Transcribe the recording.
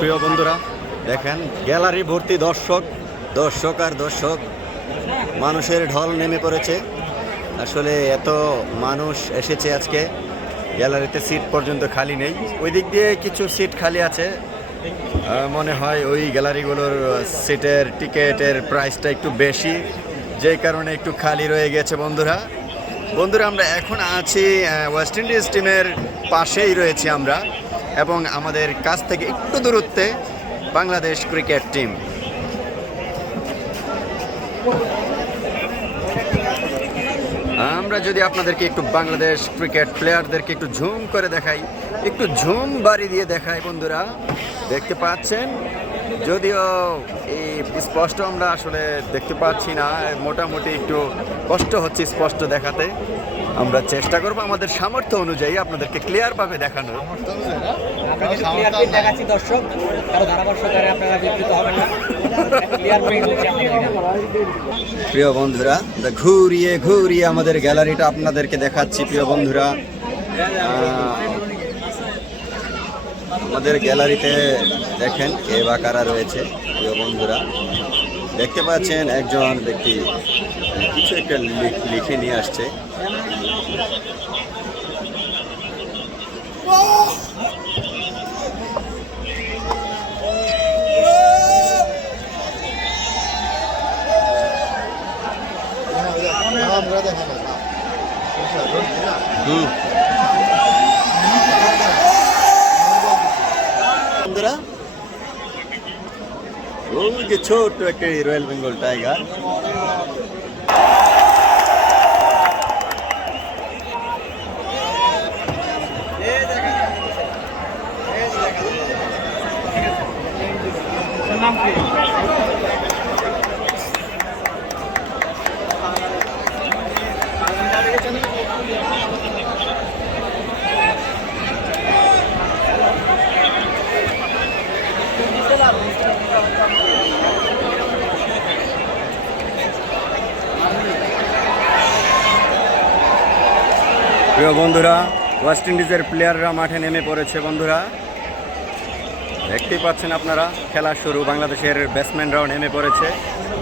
প্রিয় বন্ধুরা দেখেন গ্যালারি ভর্তি দর্শক দর্শক আর দর্শক, মানুষের ঢল নেমে পড়েছে। আসলে এত মানুষ এসেছে আজকে, গ্যালারিতে সিট পর্যন্ত খালি নেই। ওই দিক দিয়ে কিছু সিট খালি আছে, মনে হয় ওই গ্যালারিগুলোর সিটের টিকেটের প্রাইসটা একটু বেশি, যেই কারণে একটু খালি রয়ে গেছে। বন্ধুরা আমরা এখন আছি ওয়েস্ট ইন্ডিজ টিমের পাশেই রয়েছি আমরা, এবং আমাদের কাছ থেকে একটু দূরত্বে বাংলাদেশ ক্রিকেট টিম। আমরা যদি আপনাদেরকে একটু বাংলাদেশ ক্রিকেট প্লেয়ারদেরকে একটু ঝুম করে দেখাই, একটু ঝুম বাড়ি দিয়ে দেখাই বন্ধুরা, দেখতে পাচ্ছেন, যদিও এই স্পষ্ট আমরা আসলে দেখতে পাচ্ছি না, মোটামুটি একটু কষ্ট হচ্ছে স্পষ্ট দেখাতে। আমরা চেষ্টা করব আমাদের সামর্থ্য অনুযায়ী আপনাদেরকে ক্লিয়ারভাবে দেখানোর। প্রিয় বন্ধুরা, ঘুরিয়ে ঘুরিয়ে আমাদের গ্যালারিটা আপনাদেরকে দেখাচ্ছি। প্রিয় বন্ধুরা, আমাদের গ্যালারিতে দেখেন কে বা কারা রয়েছে। প্রিয় বন্ধুরা দেখতে পাচ্ছেন একজন ব্যক্তি কিছু একটা লিখে নিয়ে আসছে। বন্ধুরা ওই যে ছোট্ট একটা রয়্যাল বেঙ্গল টাইগার, প্রিয় বন্ধুরা ওয়েস্ট ইন্ডিজের প্লেয়াররা মাঠে নেমে পড়েছে। বন্ধুরা দেখতেই পাচ্ছেন আপনারা, খেলা শুরু, বাংলাদেশের ব্যাটসম্যানরাও নেমে পড়েছে।